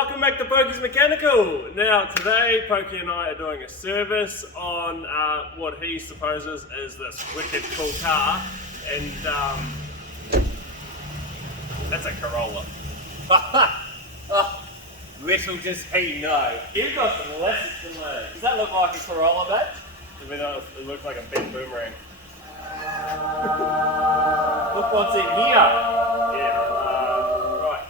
Welcome back to Pokey's Mechanical. Now today Pokey and I are doing a service on what he supposes is this wicked cool car, and that's a Corolla. Oh, little does he know. You've got some lessons to learn. Does that look like a Corolla badge? I mean, it looks like a big boomerang. Look what's in here. Yeah, right.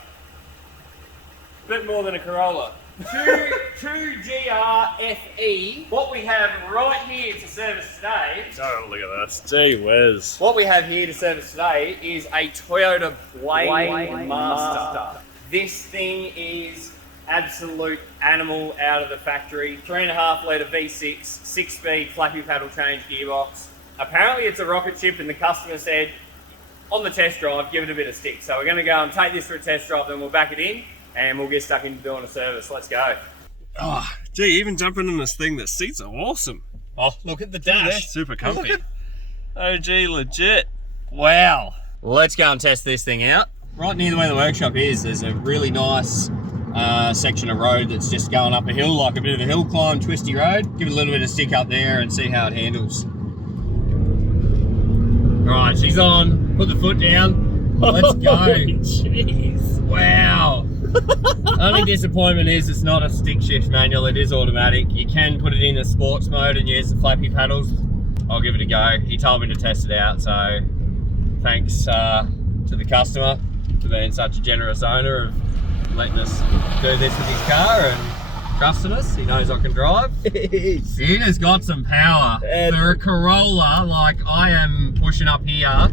Bit more than a Corolla. Two GRFE. What we have right here to service today. Oh, look at this. Gee whiz. What we have here to service today is a Toyota Blade Master. This thing is absolute animal out of the factory. 3.5 litre V6, 6-speed flappy paddle change gearbox. Apparently it's a rocket ship, and the customer said on the test drive, give it a bit of stick. So we're going to go and take this for a test drive, then we'll back it in and we'll get stuck into doing a service. Let's go. Oh, gee, even jumping in this thing, the seats are awesome. Oh, look at the They're dash. super comfy. OG legit. Wow. Let's go and test this thing out. Right near the where the workshop is, there's a really nice section of road that's just going up a hill, like a bit of a hill climb, twisty road. Give it a little bit of stick up there and see how it handles. Right, she's on. Put the foot down. Let's go. Jeez. Wow. Only disappointment is it's not a stick shift manual, it is automatic. You can put it in a sports mode and use the flappy paddles. I'll give it a go. He told me to test it out, so thanks to the customer for being such a generous owner of letting us do this with his car and trusting us. He knows I can drive. It has got some power. And for a Corolla, like I am pushing up here.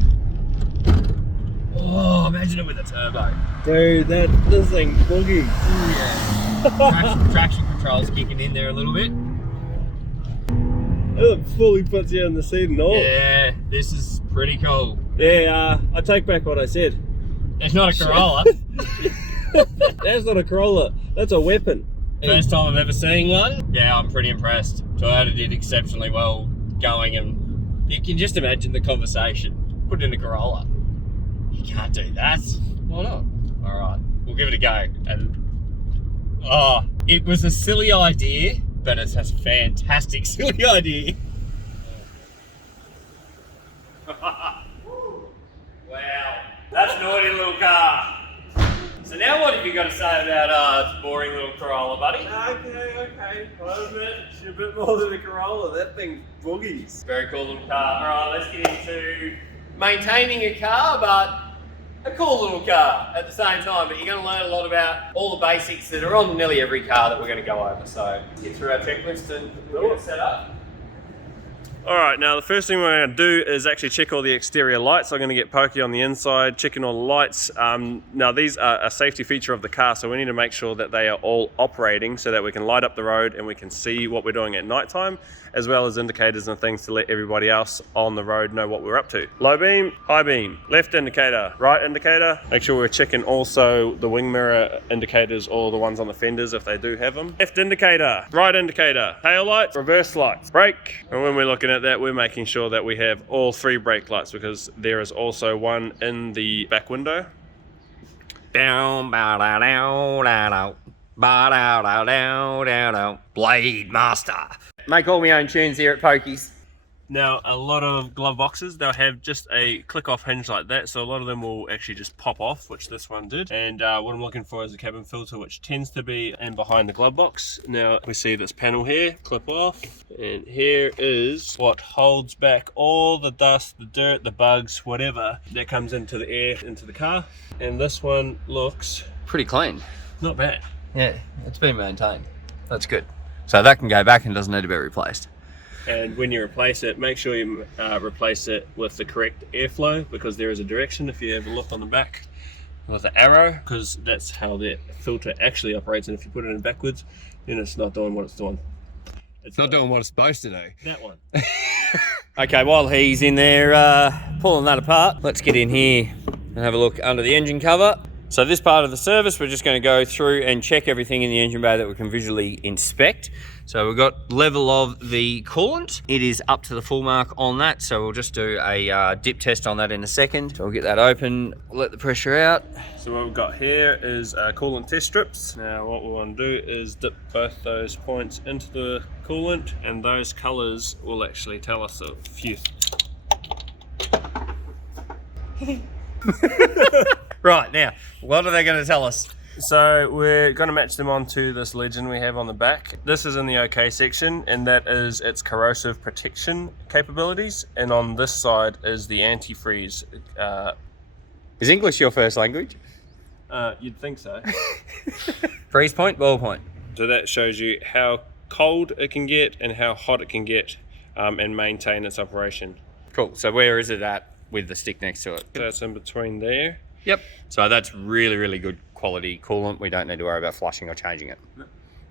Oh, imagine it with a turbo. dude, this thing boogies. Yeah. Traction control's kicking in there a little bit. It fully puts you in the seat and all. Yeah, this is pretty cool. Yeah, I take back what I said. It's not a Corolla. That's not a Corolla, that's a weapon. First time I've ever seen one. Yeah, I'm pretty impressed. Toyota did exceptionally well going, and you can just imagine the conversation. Put in a Corolla. You can't do that. Why not? All right, we'll give it a go. And oh, it was a silly idea, but it's a fantastic silly idea. Wow, that's a naughty little car. So now what have you got to say about this boring little Corolla, buddy? Okay. I'll admit, it's a bit more than a Corolla. That thing's boogies. Very cool little car. All right, let's get into maintaining a car, but a cool little car at the same time. But you're going to learn a lot about all the basics that are on nearly every car that we're going to go over. So get through our checklist and we'll get it set up. Alright, now the first thing we're going to do is actually check all the exterior lights. I'm going to get Pokey on the inside, checking all the lights. Now these are a safety feature of the car, so we need to make sure that they are all operating so that we can light up the road and we can see what we're doing at night time, as well as indicators and things to let everybody else on the road know what we're up to. Low beam, high beam, left indicator, right indicator. Make sure we're checking also the wing mirror indicators or the ones on the fenders if they do have them. Left indicator, right indicator, tail lights, reverse lights, brake. And when we're looking at that, we're making sure that we have all 3 brake lights, because there is also one in the back window. Blade Master. Make all my own tunes here at Pokey's. Now, a lot of glove boxes, they'll have just a click-off hinge like that, so a lot of them will actually just pop off, which this one did. And what I'm looking for is a cabin filter, which tends to be in behind the glove box. Now, we see this panel here, clip off, and here is what holds back all the dust, the dirt, the bugs, whatever that comes into the air, into the car. And this one looks Pretty clean. not bad. Yeah, it's been maintained. That's good. So that can go back and doesn't need to be replaced. And when you replace it, make sure you replace it with the correct airflow, because there is a direction if you have a look on the back with the arrow, because that's how the filter actually operates. And if you put it in backwards, then it's not doing what it's doing. It's not doing what it's supposed to do. That one. Okay, while he's in there pulling that apart, let's get in here and have a look under the engine cover. So this part of the service, we're just going to go through and check everything in the engine bay that we can visually inspect. So we've got level of the coolant. It is up to the full mark on that. So we'll just do a dip test on that in a second. So we'll get that open, let the pressure out. So what we've got here is coolant test strips. Now what we want to do is dip both those points into the coolant, and those colours will actually tell us a few. Right, now, what are they going to tell us? So we're going to match them onto this legend we have on the back. This is in the OK section, and that is its corrosive protection capabilities. And on this side is the antifreeze. Is English your first language? You'd think so. Freeze point, ball point. So that shows you how cold it can get and how hot it can get, and maintain its operation. Cool, so where is it at with the stick next to it? So it's in between there. Yep. So that's really, really good quality coolant. We don't need to worry about flushing or changing it.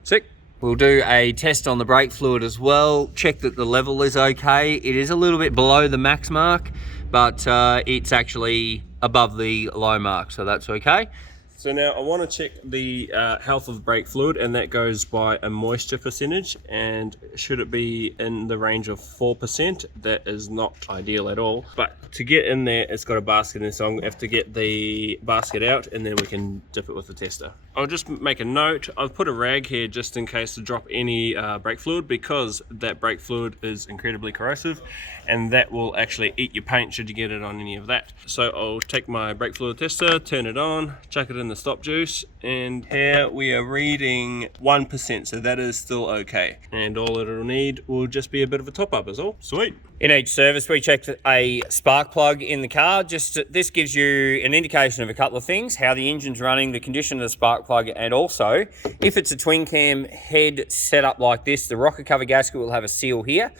Sick. We'll do a test on the brake fluid as well. Check that the level is okay. It is a little bit below the max mark, but it's actually above the low mark, so that's okay. So now I want to check the health of the brake fluid, and that goes by a moisture percentage, and should it be in the range of 4%, that is not ideal at all. But to get in there, it's got a basket in, so I'm going to have to get the basket out and then we can dip it with the tester. I'll just make a note, I've put a rag here just in case to drop any brake fluid, because that brake fluid is incredibly corrosive and that will actually eat your paint should you get it on any of that. So I'll take my brake fluid tester, turn it on, chuck it in the stop juice, and here we are reading 1%, so that is still okay. And all it'll need will just be a bit of a top up is all. Sweet. In each service, we checked a spark plug in the car. This gives you an indication of a couple of things: how the engine's running, the condition of the spark plug, and also if it's a twin cam head setup like this, the rocker cover gasket will have a seal here,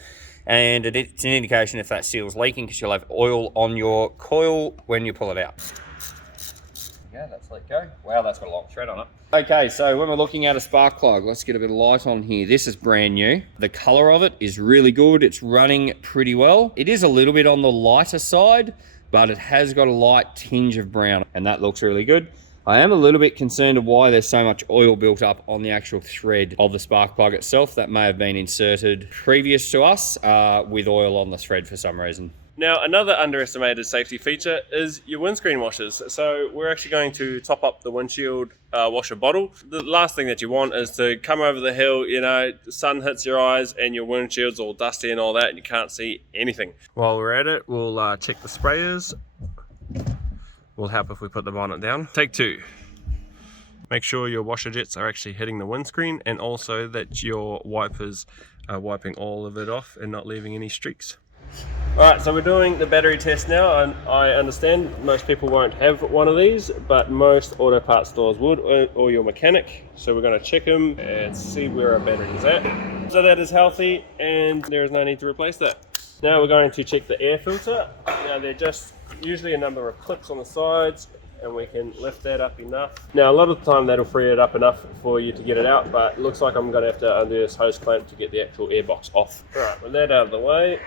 and it's an indication if that seal's leaking, because you'll have oil on your coil when you pull it out. Yeah, that's let go. Wow, that's got a long thread on it. Okay, so when we're looking at a spark plug, let's get a bit of light on here. This is brand new. The color of it is really good. It's running pretty well. It is a little bit on the lighter side, but it has got a light tinge of brown, and that looks really good. I am a little bit concerned of why there's so much oil built up on the actual thread of the spark plug itself. That may have been inserted previous to us with oil on the thread for some reason. Now, another underestimated safety feature is your windscreen washers. So we're actually going to top up the windshield washer bottle. The last thing that you want is to come over the hill, you know, the sun hits your eyes and your windshield's all dusty and all that, and you can't see anything. While we're at it, we'll check the sprayers. Will help if we put the bonnet down. Take two. Make sure your washer jets are actually hitting the windscreen, and also that your wipers are wiping all of it off and not leaving any streaks. Alright, so we're doing the battery test now, and I understand most people won't have one of these, but most auto parts stores would, or your mechanic. So we're going to check them and see where our battery is at. So that is healthy, and there is no need to replace that. Now we're going to check the air filter. Now they're just usually a number of clips on the sides, and we can lift that up enough. Now a lot of the time that'll free it up enough for you to get it out, but it looks like I'm going to have to undo this hose clamp to get the actual air box off. Alright, with that out of the way,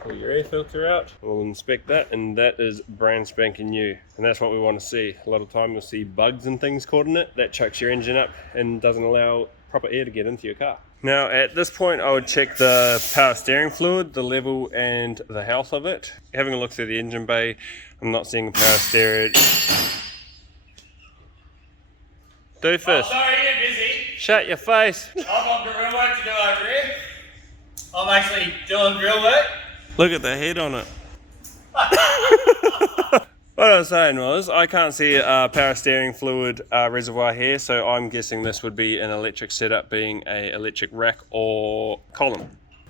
pull your air filter out. We'll inspect that, and that is brand spanking new. And that's what we want to see. A lot of time you'll see bugs and things caught in it. That chokes your engine up and doesn't allow proper air to get into your car. Now at this point I would check the power steering fluid, the level and the health of it. Having a look through the engine bay, I'm not seeing a power steering. Doofus. Oh, sorry, you're busy. Shut your face. I've got drill work to do over here. I'm actually doing drill work. Look at the head on it. What I was saying was, I can't see a power steering fluid reservoir here, so I'm guessing this would be an electric setup, being a electric rack or column.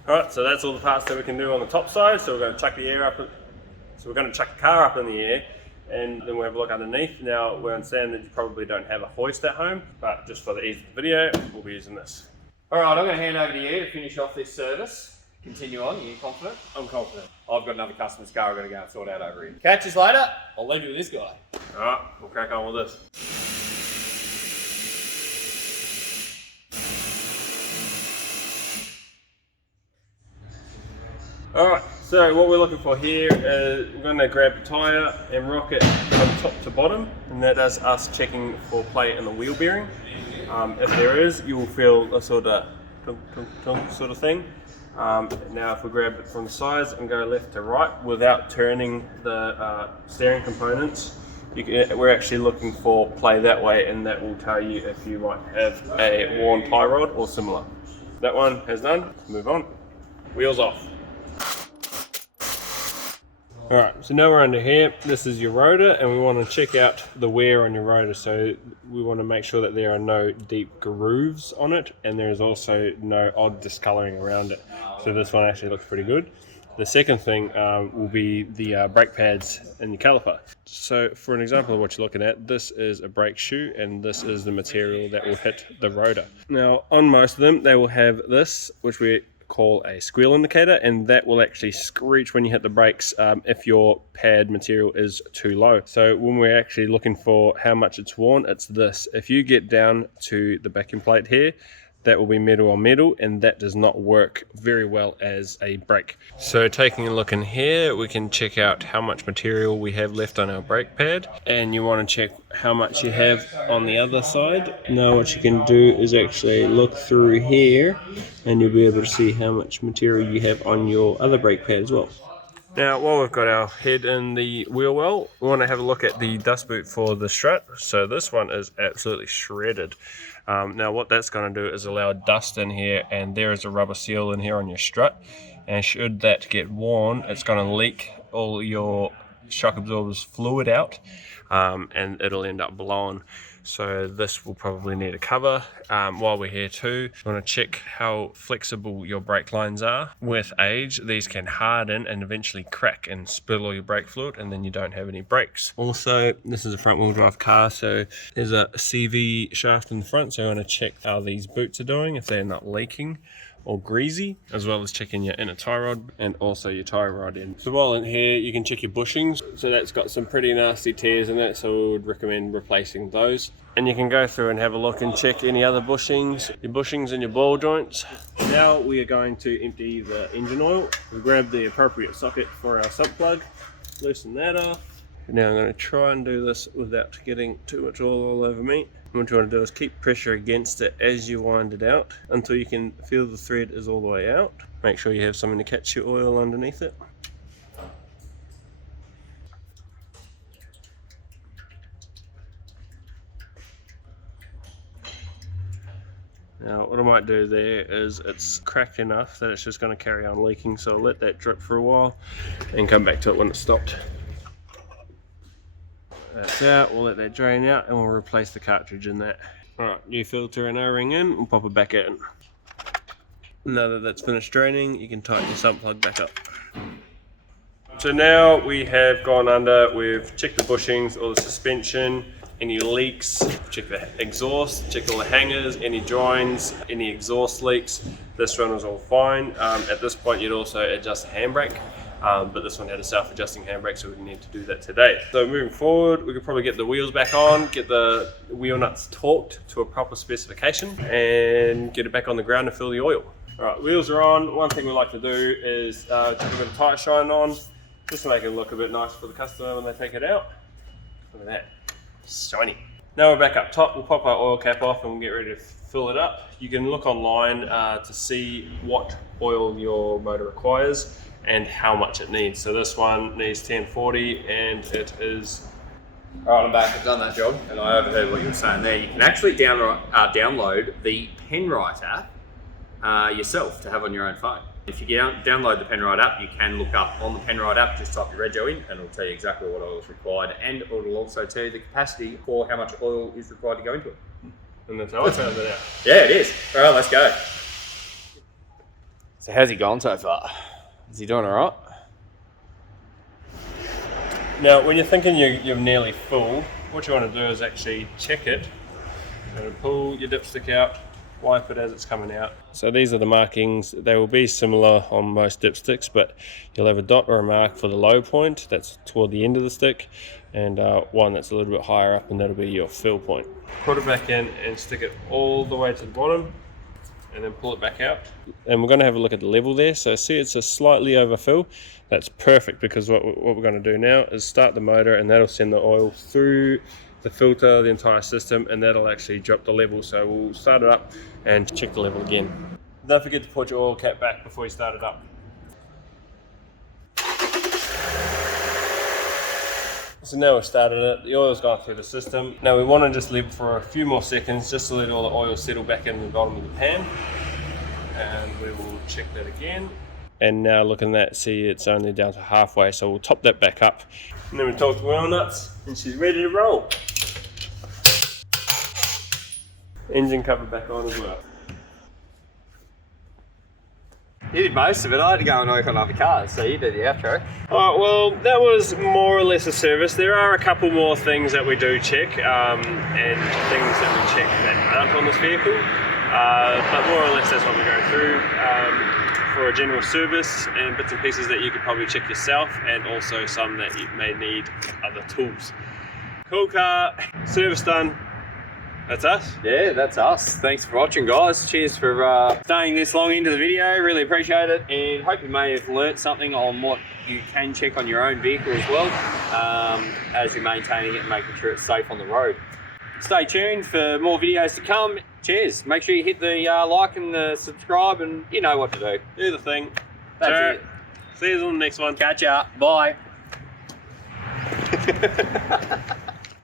Alright, so that's all the parts that we can do on the top side. So we're going to chuck the air up, so we're going to chuck the car up in the air, and then we'll have a look underneath. Now we understand that you probably don't have a hoist at home, but just for the ease of the video, we'll be using this. Alright, I'm going to hand over to you to finish off this service. Continue on, are you confident? I'm confident. I've got another customer's car I've got to go and sort out over here. Catch us later. I'll leave you with this guy. Alright, we'll crack on with this. Alright, So what we're looking for here is we're going to grab the tyre and rock it from top to bottom, and that is us checking for play in the wheel bearing. If there is, you will feel a sort of tunk, tunk, tunk sort of thing. Now if we grab it from the sides and go left to right without turning the steering components, we're actually looking for play that way, and that will tell you if you might have a worn tie rod or similar. That one has done, move on. Wheels off. Alright, so now we're under here. This is your rotor, and we want to check out the wear on your rotor. So we want to make sure that there are no deep grooves on it, and there is also no odd discoloring around it. So this one actually looks pretty good. The second thing will be the brake pads and your caliper. So for an example of what you're looking at, this is a brake shoe, and this is the material that will hit the rotor. Now on most of them, they will have this, which we call a squeal indicator, and that will actually screech when you hit the brakes if your pad material is too low. So when we're actually looking for how much it's worn, it's this. If you get down to the backing plate here, that will be metal on metal, and that does not work very well as a brake. So taking a look in here, we can check out how much material we have left on our brake pad, and you want to check how much you have on the other side. Now what you can do is actually look through here, and you'll be able to see how much material you have on your other brake pad as well. Now, while we've got our head in the wheel well, we want to have a look at the dust boot for the strut. So this one is absolutely shredded. Now what that's going to do is allow dust in here, and there is a rubber seal in here on your strut, and should that get worn, it's going to leak all your shock absorbers fluid out, and it'll end up blowing. So this will probably need a cover. While we're here too, you want to check how flexible your brake lines are. With age, these can harden and eventually crack and spill all your brake fluid, and then you don't have any brakes. Also, this is a front wheel drive car, so there's a CV shaft in the front, so you want to check how these boots are doing, if they're not leaking or greasy, as well as checking your inner tie rod and also your tie rod in. So while in here, you can check your bushings. So that's got some pretty nasty tears in it, so we would recommend replacing those. And you can go through and have a look and check any other bushings and your ball joints. Now we are going to empty the engine oil. We grab the appropriate socket for our sump plug, loosen that off. Now I'm going to try and do this without getting too much oil all over me. What you want to do is keep pressure against it as you wind it out until you can feel the thread is all the way out. Make sure you have something to catch your oil underneath it. Now what I might do there is it's cracked enough that it's just going to carry on leaking, so I'll let that drip for a while and come back to it when it's stopped. That's out, we'll let that drain out, and we'll replace the cartridge in that. Alright, new filter and O-ring in, we'll pop it back in. Now that that's finished draining, you can tighten your sump plug back up. So now we have gone under, we've checked the bushings, all the suspension, any leaks, check the exhaust, check all the hangers, any joins, any exhaust leaks. This one was all fine. At this point you'd also adjust the handbrake. But this one had a self-adjusting handbrake, so we didn't need to do that today. So moving forward, we could probably get the wheels back on, get the wheel nuts torqued to a proper specification, and get it back on the ground and fill the oil. All right, wheels are on. One thing we like to do is chuck a bit of tire shine on, just to make it look a bit nicer for the customer when they take it out. Look at that, shiny. Now we're back up top, we'll pop our oil cap off and we'll get ready to fill it up. You can look online to see what oil your motor requires and how much it needs. So this one needs 1040, and it is... Alright, I'm back, I've done that job, and I overheard what you were saying there. You can actually download the Penrite app yourself to have on your own phone. If you download the Penrite app, you can look up on the Penrite app, just type your rego in, and it'll tell you exactly what oil is required, and it'll also tell you the capacity for how much oil is required to go into it. And that's how I found it out. Yeah, it is. Alright, let's go. So how's he gone so far? Is he doing all right? Now, when you're thinking you're nearly full, what you want to do is actually check it and pull your dipstick out, wipe it as it's coming out. So these are the markings. They will be similar on most dipsticks, but you'll have a dot or a mark for the low point, that's toward the end of the stick, and one that's a little bit higher up, and that'll be your fill point. Put it back in and stick it all the way to the bottom, and then pull it back out. And we're going to have a look at the level there. So see, it's a slightly overfill. That's perfect, because what we're going to do now is start the motor, and that'll send the oil through the filter, the entire system, and that'll actually drop the level. So we'll start it up and check the level again. Don't forget to put your oil cap back before you start it up. So now we've started it, the oil's gone through the system. Now we want to just leave it for a few more seconds just to let all the oil settle back in the bottom of the pan. And we will check that again. And now looking at that, see, it's only down to halfway, so we'll top that back up. And then we talk to wheel nuts, and she's ready to roll. Engine cover back on as well. You did most of it. I had to go and work on other cars, so you did the outro. Alright, well, that was more or less a service. There are a couple more things that we do check, and things that we check that aren't on this vehicle. But more or less that's what we're going through for a general service, and bits and pieces that you could probably check yourself, and also some that you may need other tools. Cool car, service done. That's us. Yeah, that's us. Thanks for watching, guys. Cheers for staying this long into the video. Really appreciate it, and hope you may have learnt something on what you can check on your own vehicle as well, as you're maintaining it and making sure it's safe on the road. Stay tuned for more videos to come. Cheers. Make sure you hit the like and the subscribe, and you know what to do. Do the thing. That's it. See you on the next one. Catch ya. Bye.